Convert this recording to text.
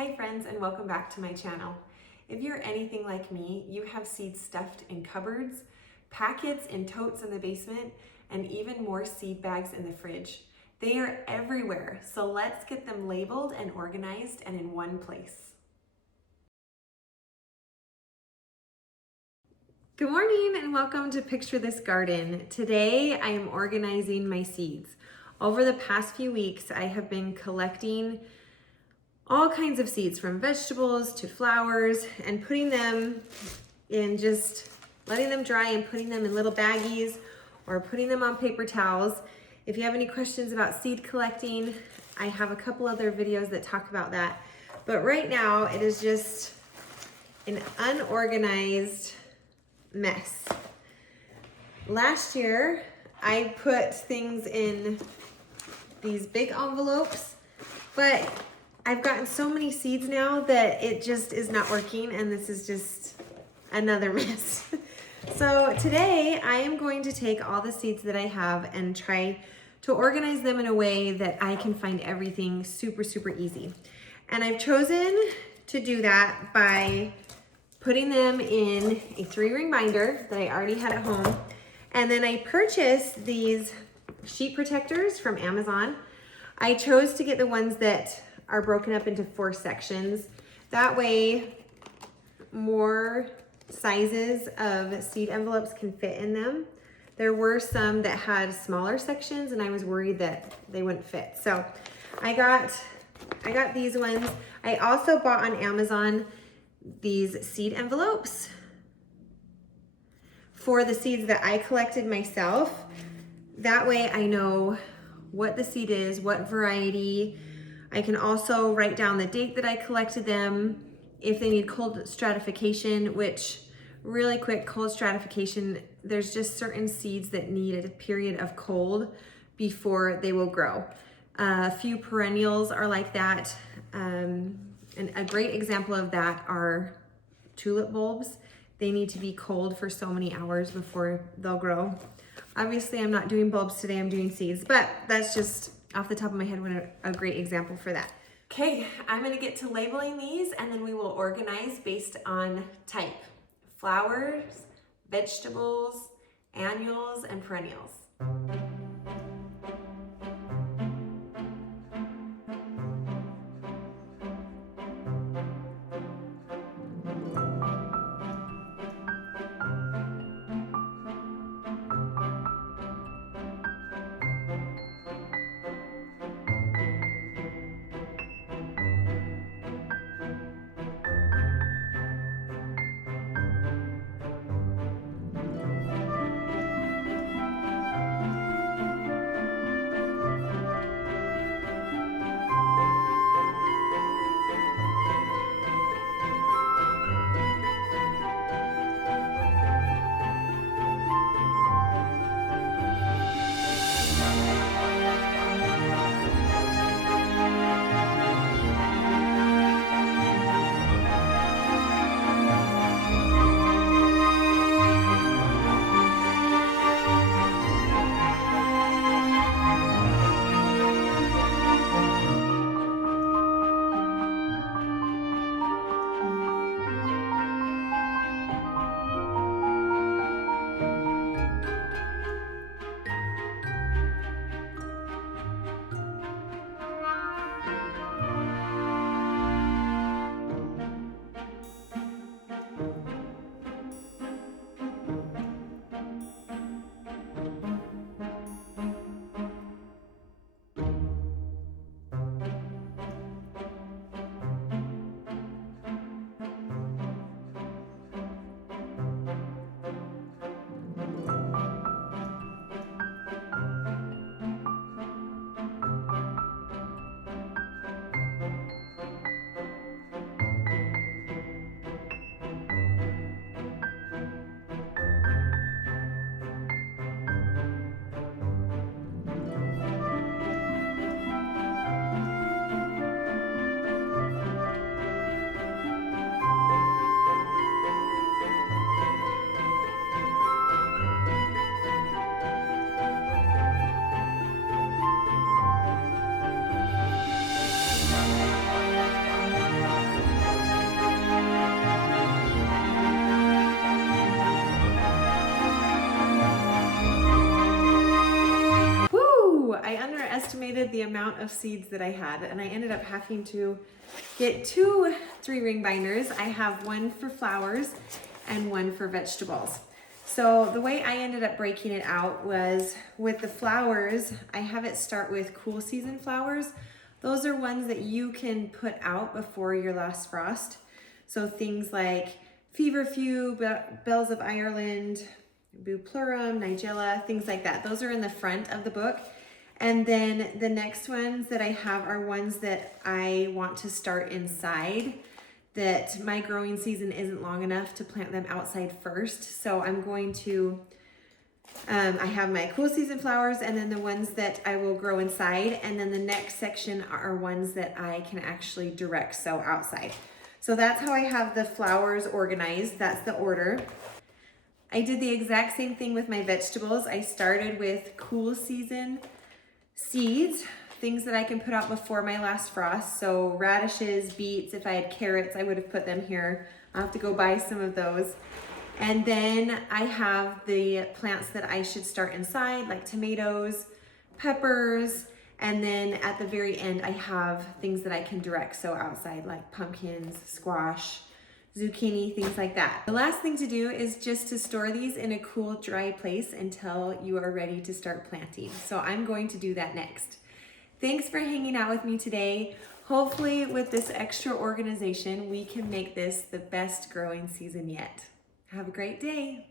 Hi friends, and welcome back to my channel. If you're anything like me, you have seeds stuffed in cupboards, packets in totes in the basement, and even more seed bags in the fridge. They are everywhere, so let's get them labeled and organized and in one place. Good morning and welcome to Picture This Garden. Today I am organizing my seeds. Over the past few weeks, I have been collecting all kinds of seeds, from vegetables to flowers, and putting them in, just letting them dry and putting them in little baggies or putting them on paper towels. If you have any questions about seed collecting, I have a couple other videos that talk about that. But right now it is just an unorganized mess. Last year I put things in these big envelopes, but I've gotten so many seeds now that it just is not working, and this is just another mess. So today I am going to take all the seeds that I have and try to organize them in a way that I can find everything super easy. And I've chosen to do that by putting them in a 3-ring binder that I already had at home. And then I purchased these sheet protectors from Amazon. I chose to get the ones that are broken up into 4 sections. That way, more sizes of seed envelopes can fit in them. There were some that had smaller sections and I was worried that they wouldn't fit. So I got these ones. I also bought on Amazon these seed envelopes for the seeds that I collected myself. That way I know what the seed is, what variety. I can also write down the date that I collected them, if they need cold stratification, which, really quick, cold stratification, there's just certain seeds that need a period of cold before they will grow. A few perennials are like that. And a great example of that are tulip bulbs. They need to be cold for so many hours before they'll grow. Obviously, I'm not doing bulbs today, I'm doing seeds, but that's just off the top of my head what a great example for that. Okay, I'm gonna get to labeling these and then we will organize based on type: flowers, vegetables, annuals, and perennials. excited the amount of seeds that I had, and I ended up having to get 2 3-ring binders. I have one for flowers and one for vegetables. So the way I ended up breaking it out was with the flowers, I have it start with cool season flowers. Those are ones that you can put out before your last frost. So things like feverfew, bells of Ireland, bupleurum, nigella, things like that. Those are in the front of the book. And then the next ones that I have are ones that I want to start inside, that my growing season isn't long enough to plant them outside first. So I'm going to, I have my cool season flowers and then the ones that I will grow inside. And then the next section are ones that I can actually direct sow outside. So that's how I have the flowers organized. That's the order. I did the exact same thing with my vegetables. I started with cool season seeds, things that I can put out before my last frost. So radishes, beets, if I had carrots, I would have put them here. I'll have to go buy some of those. And then I have the plants that I should start inside, like tomatoes, peppers, and then at the very end, I have things that I can direct sow outside, like pumpkins, squash, zucchini, things like that. The last thing to do is just to store these in a cool, dry place until you are ready to start planting. So I'm going to do that next. Thanks for hanging out with me today. Hopefully with this extra organization, we can make this the best growing season yet. Have a great day.